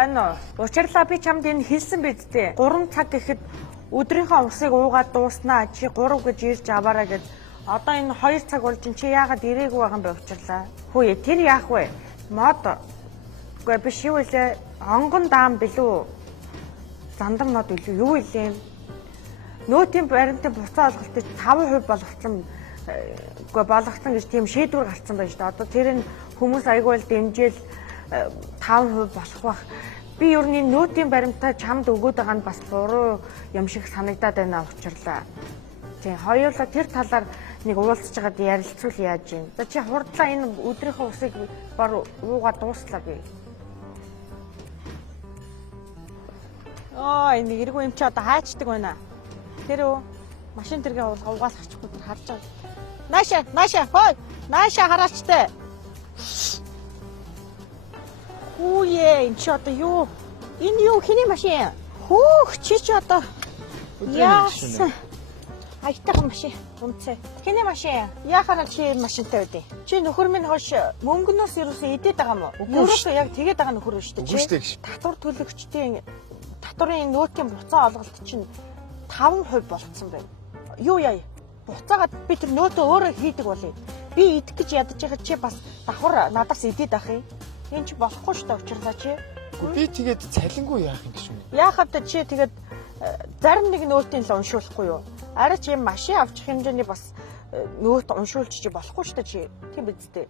Байна уу? Учирлаа би чамд энэ хэлсэн биз дээ. 3 цаг гэхэд өдрийнхөө усыг уугаад дууснаа. Чи 3 гэж ирж аваарай гэд. Одоо энэ 2 цаг болж чи яагаад ирээгүй байгаа юм бэ учирлаа? Хөөе, тэр яах вэ? Мод. Үгүй биш юу вэ? Онгон даам билүү? Зандан мод билүү? Юу вэ? Нөөтийн баримтын буцаа олголтыг 5% болгосон. Үгүй болгосон гэж тийм шийдвэр гарсан байна шүү дээ. Одоо тэр нь хүмүүс айгуул дэмжээл 5% болох бах. Би ер нь нөөтийн баримтаа чамд өгөөд байгаа нь бас буруу юм шиг санагдаад байна учирлаа. Тийм хоёулаа тэр талаар нэг уулзж байгаад ярилцвал яаж юм. За чи хурдлаа энэ өдрийнхөө усыг бар уугаад дууслаа би. Оо энэ эргүү юм чи одоо хаачдаг байна. Тэр үү машин тэргээ угаас авчихгүй харж байгаа. Нааша хой. Нааша хараачтай. Хүүе энэ чи одоо юу? Энэ юу хэний машин? Хөөх чи одоо яасан? Айтайхан машин үнцээ. Хэний машин? Яахаараа чи машинтай байдیں۔ Чи нөхөр минь хойш мөнгнөөс юусэн идээд байгаа юм уу? Өөрөөсөө яг тэгээд байгаа нөхөр биш үү? Татвар төлөгчдийн татварын нөөтийн буцаа олголт чинь 5% болцсон байна. Юу яа? Буцаагаад би тэр нөөтөө өөрөө хийдэг болъё. Би идэх гэж ядаж байхад чи бас давхар надаас идээд ах юм. Энэ чи болохгүй шүү дээ учирлаа чи. Би тэгээд цалингүй яах юм гэж юм. Яахад чи тэгээд зарим нэг нөөтийн л уншуулахгүй юу? Арай чи машин авчих хэмжээний бас нөөт уншуулж чи болохгүй шүү дээ чи. Тийм биз дээ.